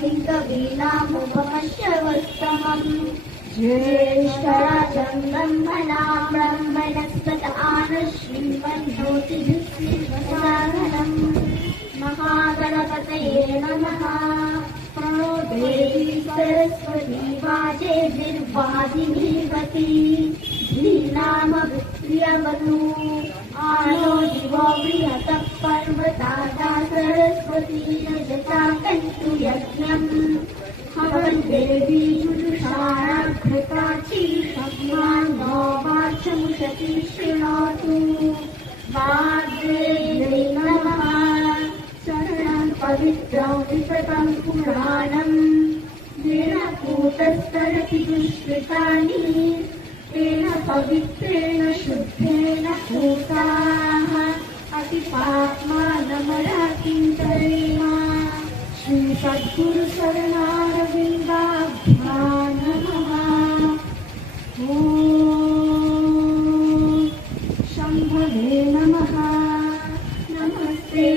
कवीनामुपमश्रवस्तमम् ज्येष्ठराजं ब्रह्मणां ब्रह्मणस्पत आनश्रीमन्योतिभिस्सीवसाधनम् महागणपतये नमः। प्रणो देवी सरस्वती वाजेभिर्वादिनीवती धीनामभिप्रियवतु आनो दिवो बृहतः पर्वतादा सरस्वती रजता कन्तु यज्ञम् हवन् देवी पुरुषाणाघ्रताची भगवान्नो वाचमुषति शृणोतु। वाग्देव्यै नमः। शरणं पवित्रं विततं पुराणम् येन कूटस्तरति दुष्कृतानि तेन पवित्रेण शुद्धेन पूताः अतिपाप्मानमराकिन्तरेम। श्री सद्गुरु शरणारविन्दाभ्यां नमः। ॐ शम्भवे नमः। नमस्ते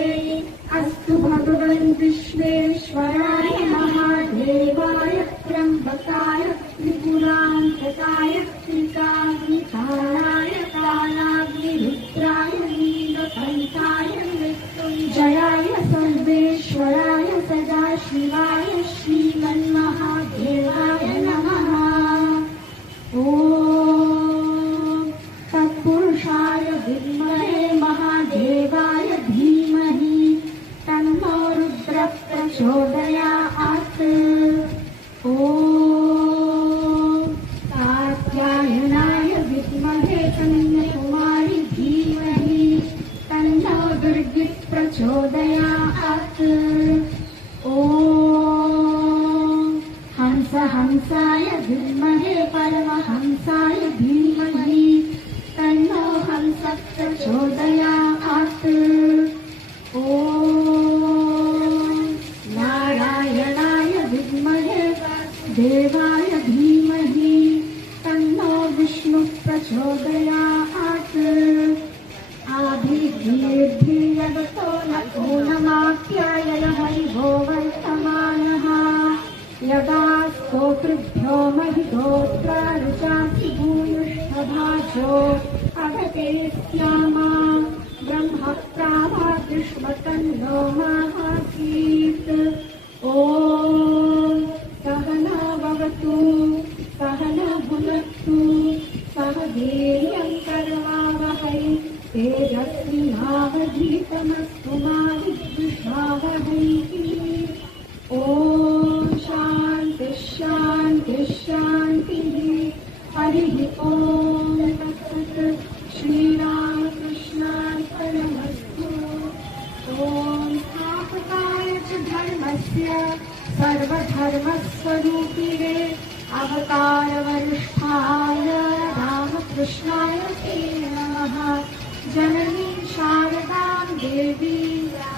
अस्तु भगवन् विश्वेश्वराय महादेवाय त्र्यम्बकाय त्रिपुरान्तकाय त्रिकाग्निकालाय कालाग्निरुद्राय नीलकण्ठाय मृत्युञ्जयाय सर्वेश्वराय सदाशिवाय श्रीमन्महादेवाय नमः। ॐ तत्पुरुषाय विद्महे महादेवाय धीमहि तन्नो रुद्रः प्रचोदयात्। ॐ कात्यायनाय विद्महे कन्याकुमारी धीमहि तन्नो दुर्गिः प्रचोदयात्। ॐ हंसाय विद्महे परमहंसाय धीमहि तन्नो हंसः प्रचोदयात्। ॐ नारायणाय विद्महे देवाय धीमहि तन्नो विष्णुः प्रचोदयात्। आभिर्भिर्भिर्यगतो नको नमाप्यायन हरिभो वर्तमानः यदा स्तोतृभ्यो महितोऽत्रारुचासि भूयुष्ठभाजो अगते स्यामा ब्रह्मप्रावादृष्मतन्नो माहासीत्। ॐ सहना भवतु सहना भुनक्तु सह वीर्यं करवावहै तेजस्विनावधीतमस्तु मा विद्विषावहैः। ॐ शान्तिः शान्तिः शान्तिः। हरिः ॐ तत्सत्। श्रीरामकृष्णार्पणमस्तु। ॐ स्थापकाय च धर्मस्य सर्वधर्मस्वरूपिणे अवतारवरिष्ठाय रामकृष्णाय ते नमः। जननीं शारदां देवी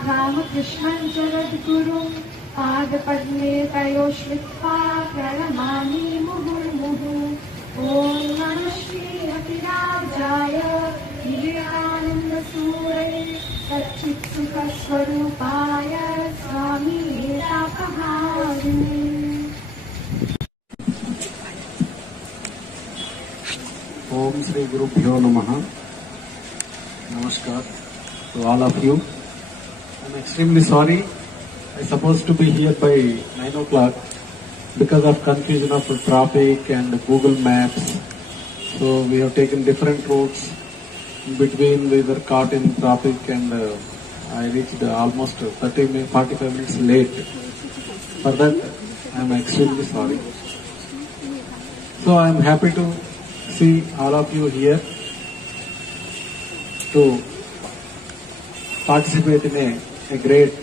रामकृष्णं जगद्गुरुं पादपद्मे तयोः श्रित्वा प्रणमामि मुहुर्मुहुः। ॐ नमः श्रीहरिराजाय विवेकानन्दसूरये सच्चित्सुखस्वरूपाय स्वामी तापहारिणे। Om Shri Guru Bhyo Namaha. Namaskar to all of you. I'm extremely sorry. I supposed to be here by 9 o'clock because of confusion of traffic and Google Maps. So we have taken different routes. In between we were caught in traffic and I reached almost 45 minutes late. For that I'm extremely sorry. So I'm happy to see all of you here to participate in a great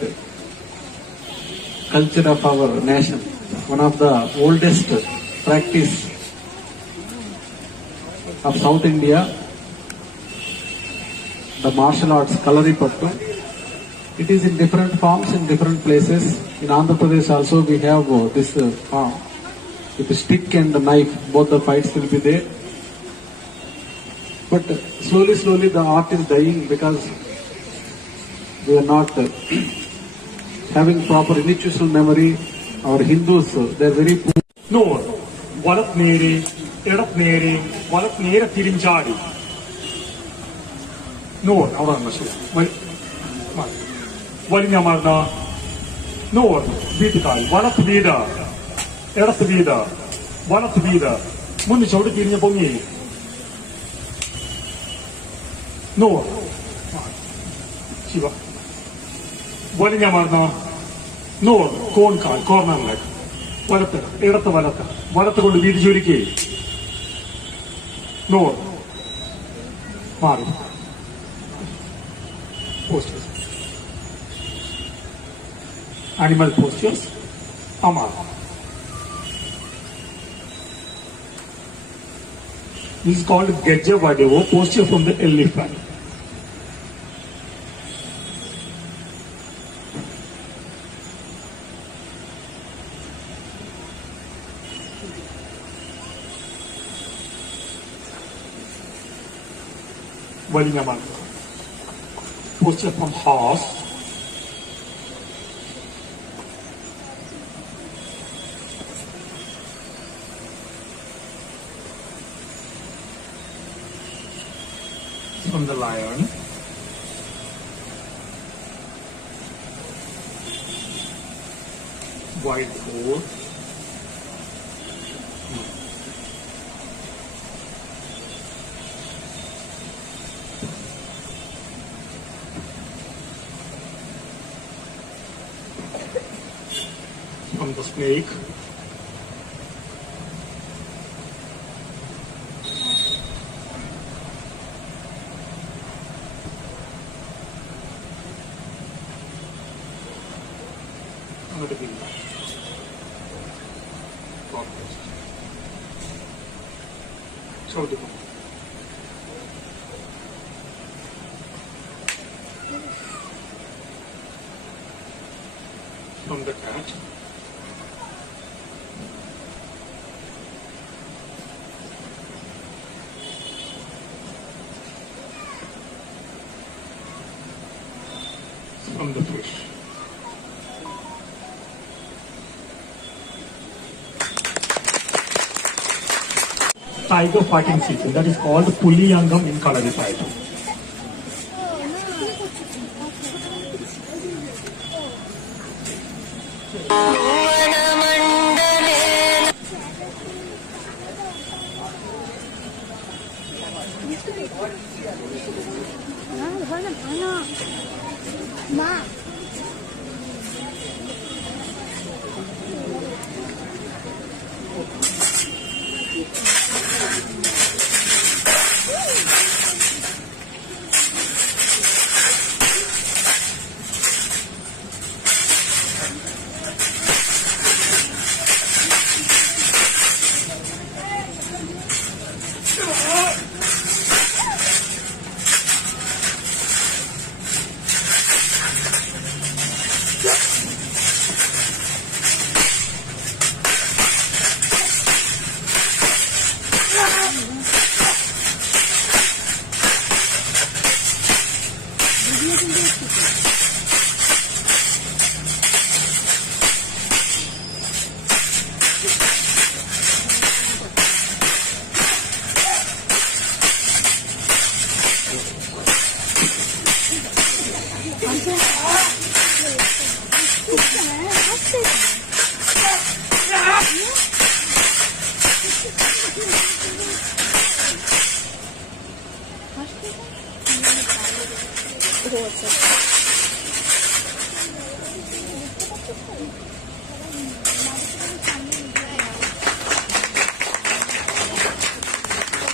culture of our nation. One of the oldest practice of South India, the martial arts Kalaripattu. It is in different forms in different places. In Andhra Pradesh also we have this form with the stick and the knife. Both the fights will be there. But slowly the art is dying because we are not having proper institutional memory Our Hindus, they're very poor. Nor വലത് നേരെ ഇടത് നേരെ വലത് നേരെ തിരിഞ്ചാടി nor അവിടെ നിന്ന് ശരി വലിഞ്ഞമർന്ന nor വീട്ടുകാൽ വലത്ത് വീട് ഇടത്ത് വീട് വലത്ത് വീട് മുന്നിൽ ചവിട്ടി തിരിഞ്ഞ് പൊങ്ങി നോർ ശിവ വലിഞ്ഞമർന്ന നോർ കോൺകാൽ കോർണറിലേക്ക് വലത്ത് ഇടത്ത് വലത്ത് വലത്ത് കൊണ്ട് വീതി ചുരുക്കി നോർ മാറി posters animal postures Amar. This is called Gajavadevo posture from the elephant. Valinyaman. Posture from horse. From the lion. White goat. From the snake. Another thing. Show the book. From the cat. From the fish. Tiger fighting sequence that is called Puliyangam in Kalaripayattu.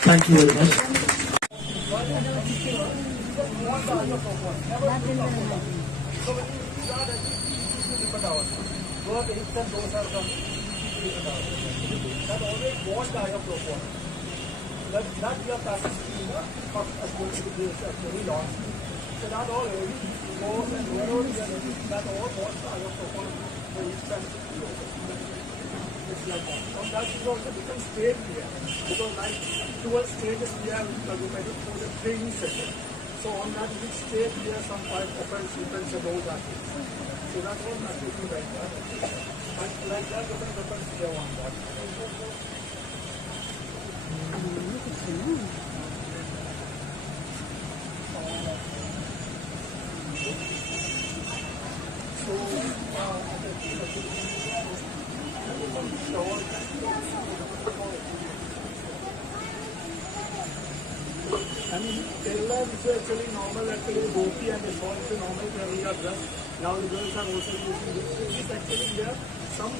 Thank you very much. Because like towards stages we have documented for the training session. So on that each stage we have some 5 offense, defense and all that. So that's all that we do right now. And like that, different here on that. I mean, Kerala is actually normal, actually dhoti and the short is normal Kerala dress. Now the girls are also using this. This actually there are some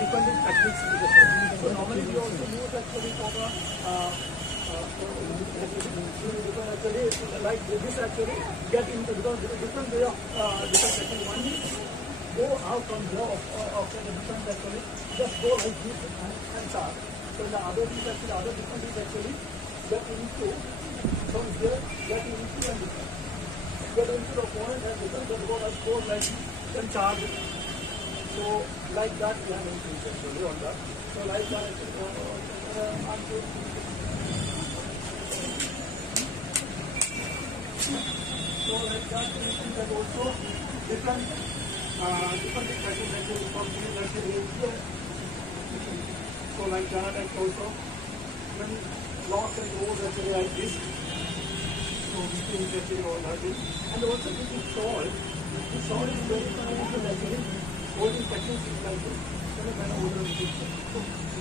different techniques to the show. So normally we also use actually for the actually like this actually get into because different way of different technique. One is go out from here of the different actually just go like this and start. So the other is actually other different is actually get into from here, get into and get into the point and then go like then charge it. So like that we have increased actually on that. So like that actually so like that and also different techniques actually from here like here. So like that and also when locks and doors actually like this. So this is actually all that is. And also this is shawl. This shawl is very powerful actually. Holding techniques is like this. So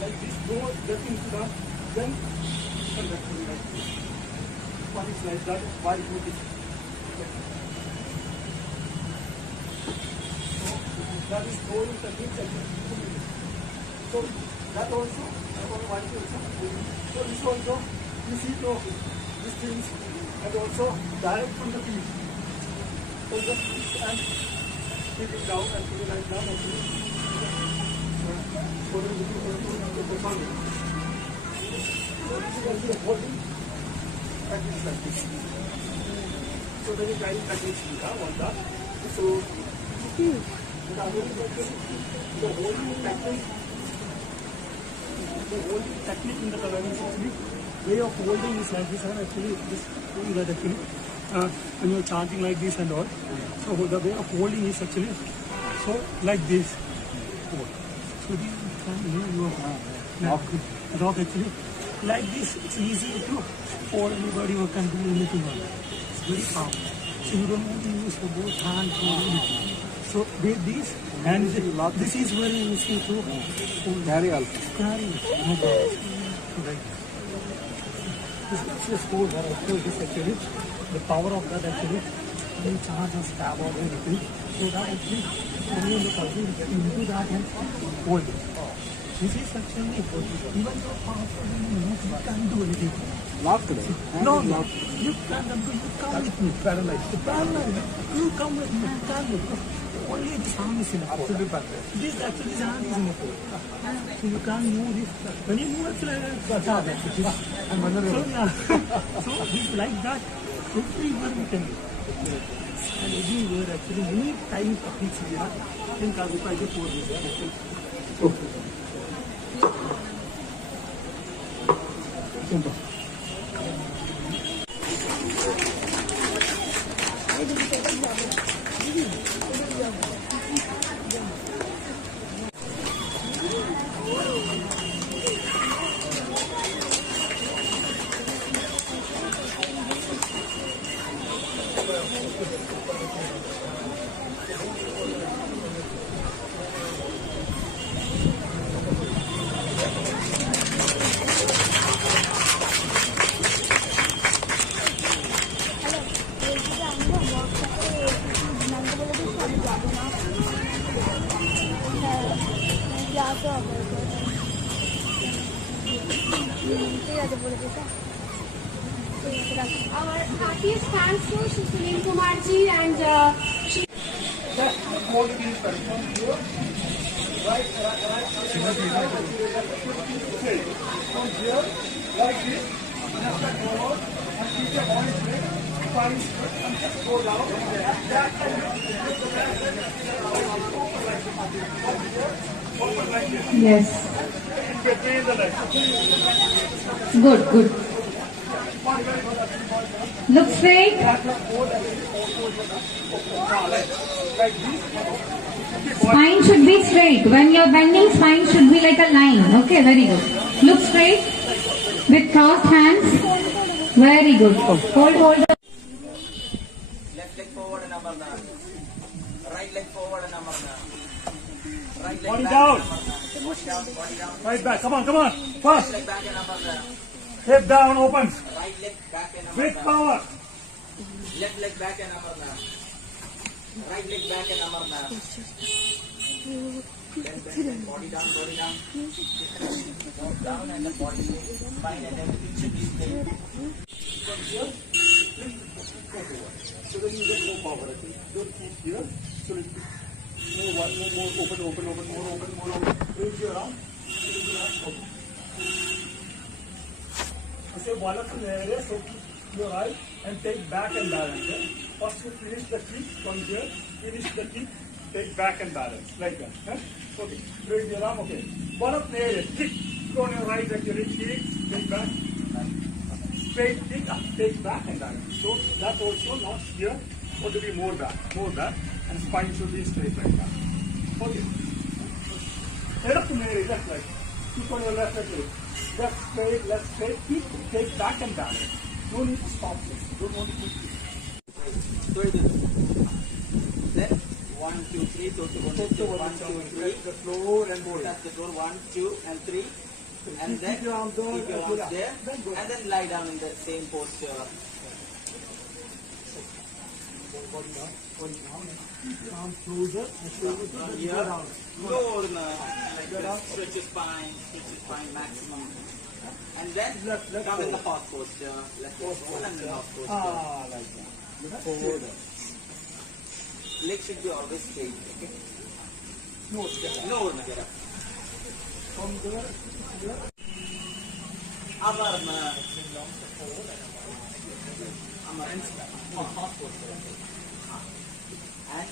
like this door gets into that, then you can actually like this. One is like that, why you do this? So that is holding techniques actually. So that also, I want to wipe it also. So this also, you see these things and also direct from the feet. So just and keep it down and put it like that and so this is actually holding practice like this. So there is very practice on that. So the other is actually the holding practice. The whole technique in the Kalyani actually, way of holding is like this, and actually this doing that actually when you're chanting like this and all. So the way of holding is actually so like this. So this you rock actually like this. It's easy to for anybody who can do anything on it. It's very calm. So you don't want to use for both hands or anything. So with this, and this is very easy to Carry also. carry. Right. This is just hold that actually this actually the power of that actually you charge and stab or anything. So that actually when you look at it, you do that and hold it. This is actually even though powerful you can't do anything. Locked it. No, you can't do. You come with me. Paralyzed. You come with me. You can't with me. Only the sound is in the absolutely perfect. This actually sound is in the code. So you can't move this. When you move actually, it's hard actually. So this like that, everywhere we can do. And everywhere actually, many tiny techniques here. Then Kazuka is for this. Simple. Our happiest thanks to Sunil Kumar ji and she. Yes. Good, good. Look straight. Spine should be straight. When you're bending, spine should be like a line. Okay, very good. Look straight with crossed hands. Very good. Hold. Left leg forward and Amarna. Right leg forward and Amarna. Right leg Body back down. and Amarna. Body down, body down. Right back. Come on. Right Fast. leg back and Amarna. Hip down, opens. Right leg back and With Amarna. power. Left leg back and Amarna. Right leg back and Amarna. Then body down, body down. Down and then body, spine and everything should be straight. So then you get more power, I think. Don't keep here. So it more, open, more open. Raise your arm. Raise your arm. Okay. So one of the areas, so keep your eye and take back and balance. Yeah? First you finish the kick from here, finish the kick, take back and balance. Like that. Yeah? Okay. Raise your arm, okay. One of the areas, kick. Go on your right, actually, kick, take back. Straight kick up, take back and balance. So that also not here, or to be more back, and spine should be straight like that. Okay. Head up to Mary, left leg. Keep on your left leg. Left straight, keep, take back and balance. No need to stop this. Don't want to keep this. Then 1, 2, 3, go to 1, 2, 3. The floor and go. Touch the floor, 1, 2, and 3. And then Keep your arms down, keep your and go arms down. there, Then go and then lie down in the same posture. Body down. Keep your arms closer and shoulders From to here, go down. lower like this. Stretch your spine maximum. And then Left come in the forward. hot posture. Left leg forward and then hot posture. Ah, like that. Forward. Leg should be always straight. Okay? No, step up. Lower na get up. From there, here. Amarna. Hot posture. And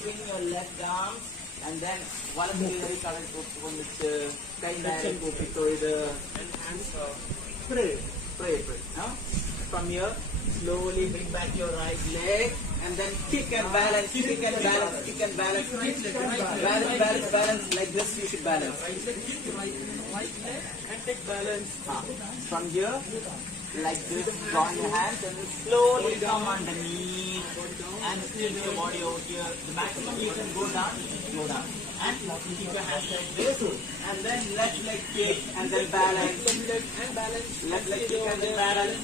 swing your left arms and then വലതുകൈ കടൽ കൊണ്ടിട്ട് കൈ നേരെ കൂപ്പിത്തോട് Pray. pray. Now, from here, slowly bring back your right leg and then kick and balance, balance like this you should balance. And take balance. From here, like this, join your hands and then slowly come underneath and tilt your body over here. The maximum you can go down. And keep your hands like this and then left leg kick and then balance. Left leg kick and then balance.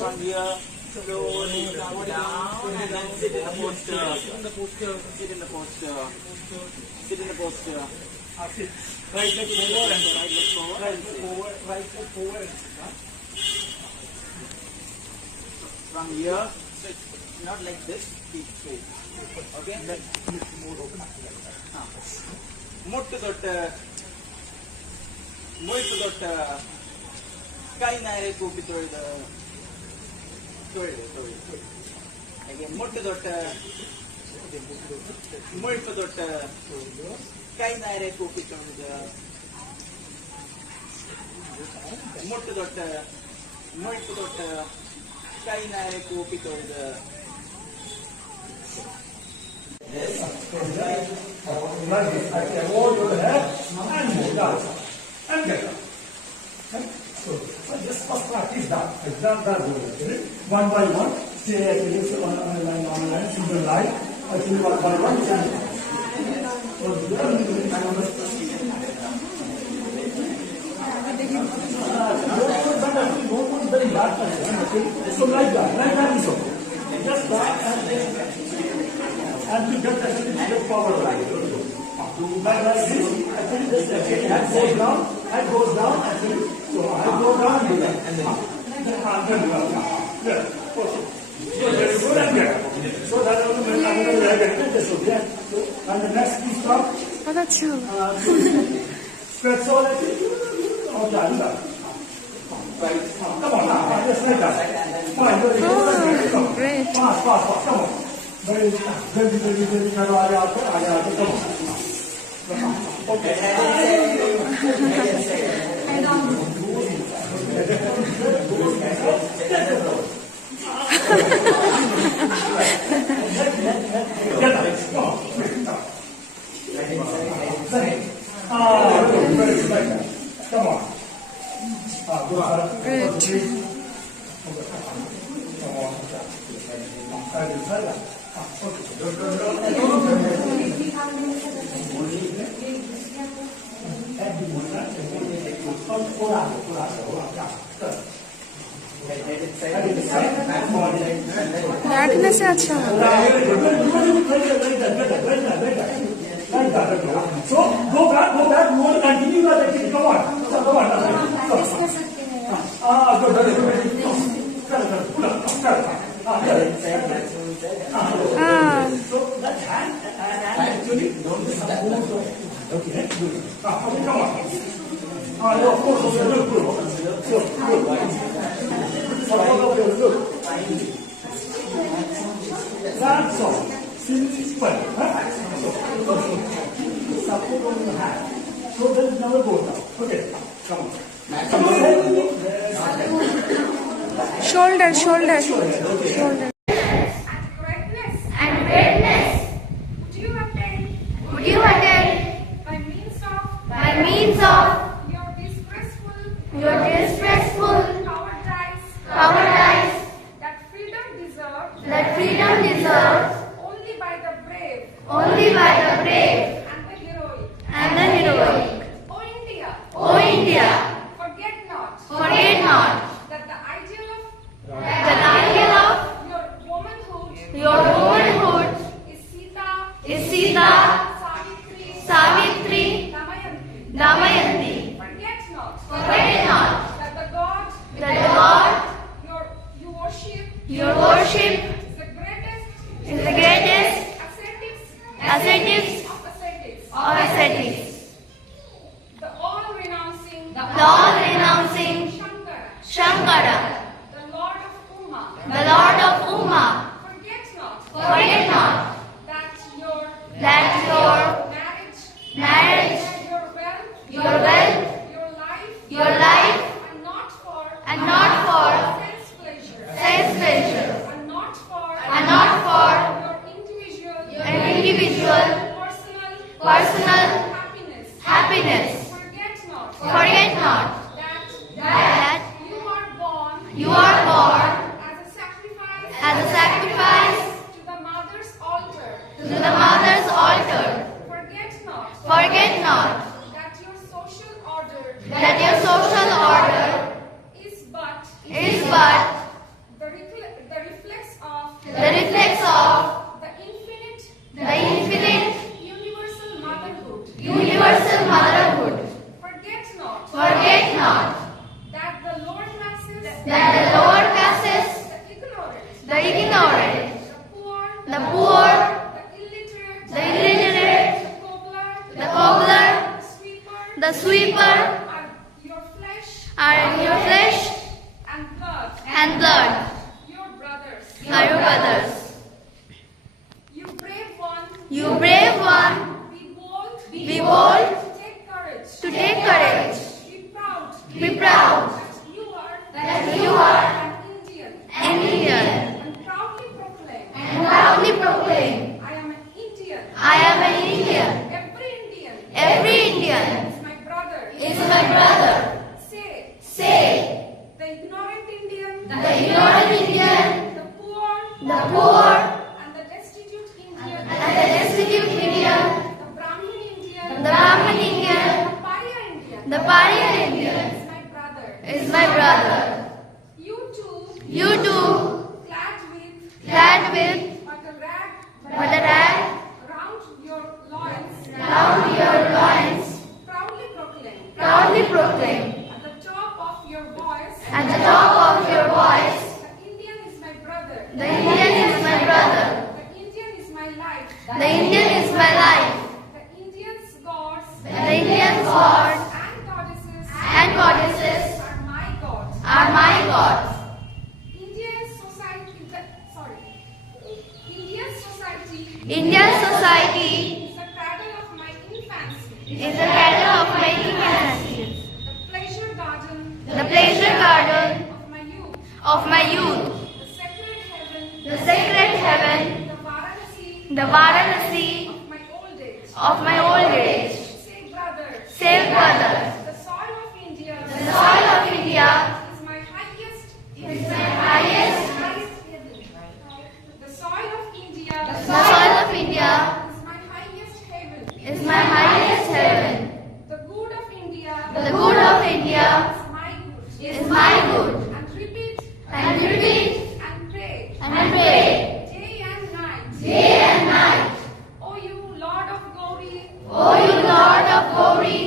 From here, slowly come down and then sit in the posture. Sit in the posture. Sit. Right leg forward and Right leg forward. right leg forward, right leg forward. From here, not like this, keep straight. Okay? ಮುಟ್ಟು ದೊಡ್ಡ ಕೈ ನಾರೆ ಕೂಪಿ ತೊಳೆದು ಹಾಗೆ ಮುಟ್ಟು ದೊಡ್ಡ ಕೈ ನಾರೆ ಕೂಪಿ ತೊಳೆದು ಮುಟ್ಟು ದೊಡ್ಡ ಕೈ ನಾರೆ ಕೂಪಿ ತೊಳೆದು Like this. I can hold your head and move down. And get up. Okay? So just first practice that. That's good. One by one. Stay actually on line, single line. Actually one by one. So like that is okay. Just that and to get actually to get forward like this. Like this, actually this actually head goes down actually. So I go down and then yeah. Okay. So very good and get. So that also means I'm going to get this okay. So and the next piece stop. Oh, that's true. Stretch all actually. Okay, do that. Come on now, just like that. Fine, very good. Oh, great. Fast, come on. Very करो आगे come on. Okay. Get up. Come on. Second. Ah, good. Very good. Like that. Come on. Good. Come on. बैठने से अच्छा होता है। So go back, more continue that activity. Come on. Come on. Good. Pull up. So that hand actually don't move. Okay, good. Come on. Of course, look. So good. Look. That's all. Simple. Support on your hand. So that it never goes down. Okay, come on. Shoulder. And greatness. Would you attain by means of your disgraceful cowardice that freedom deserves only by the brave and the heroic. O India, forget not that the ideal of your womanhood is Sita, Savitri, Damayanti. Forget not that the God you worship is the greatest ascetics of ascetics. The all renouncing Shankara, the Lord of Uma. Forget not that your marriage, your wealth, your life, and not for sense pleasure, and not for your individual personal happiness. Forget not that you are born as a sacrifice to the mother's altar. Forget not that your social order is but the reflex of the infinite universal motherhood. Forget not that the lower classes, the ignorant, the poor, the illiterate, the cobbler, the sweeper are your flesh and blood. Are your brothers. You brave one, be bold, to take courage, be proud that you are an Indian, and proudly proclaim, I am an Indian. Every Indian is my brother. Say, the ignorant Indian, the poor, and the destitute Indian, the Brahmin Indian, the pariah Indian is my brother. You too, clad with but a rag round your loins, proudly proclaim at the top of your voice, the Indian is my brother, the Indian is my life, the Indian's gods and goddesses are my gods. Indian society is the cradle of my infancy. The pleasure garden of my youth. The sacred heaven. The Varanasi of my old age. brothers. The soil of India. The soil of India is my highest. Is my highest. The soil of India. The soil of India is my highest heaven. Is my highest heaven. The good of India. The good of India is my good. Is my good. And repeat. And repeat. And pray. And pray. Day and night. Day and night. O you Lord of glory. O you Lord of glory.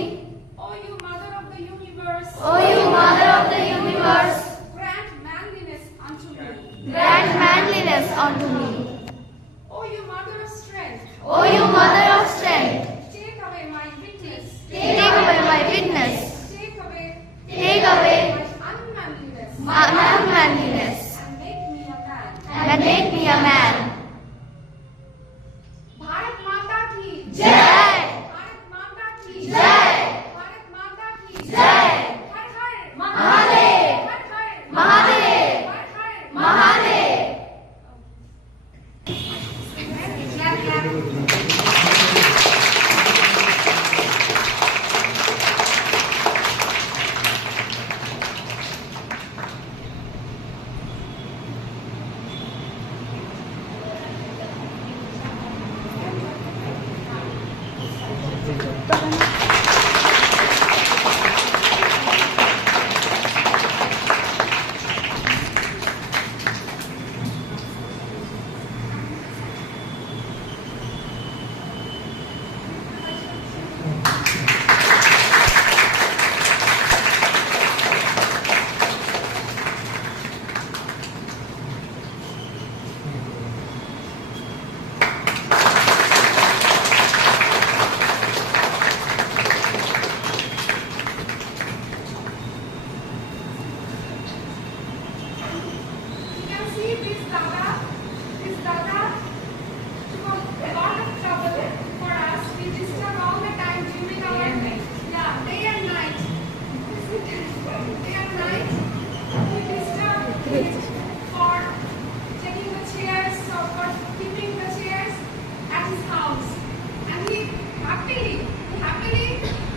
O you Mother of the universe. O you Mother of the universe. Grant manliness unto me. Grant manliness unto me. O you Mother of strength. O you Mother of strength. Take away my weakness. Take away my weakness. Take away my unmanliness. My unmanliness. And make me a man. And make me a man. Bharat माता की जय. भारत माता की जय. भारत माता की जय. हर हर महादेव. हर हर महादेव. हर हर Mahadev. You can see this Dada took a lot of trouble for us. We disturb all the time during our day and night. Day and night. We disturb for taking the chairs or for keeping the chairs at his house. And he happily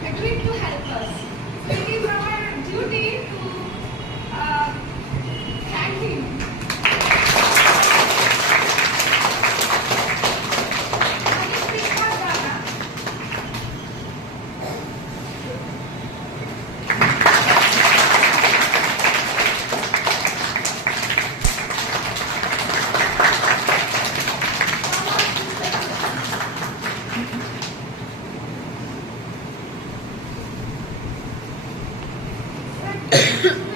agreed to help us. So it is our duty to thank him. Thank you.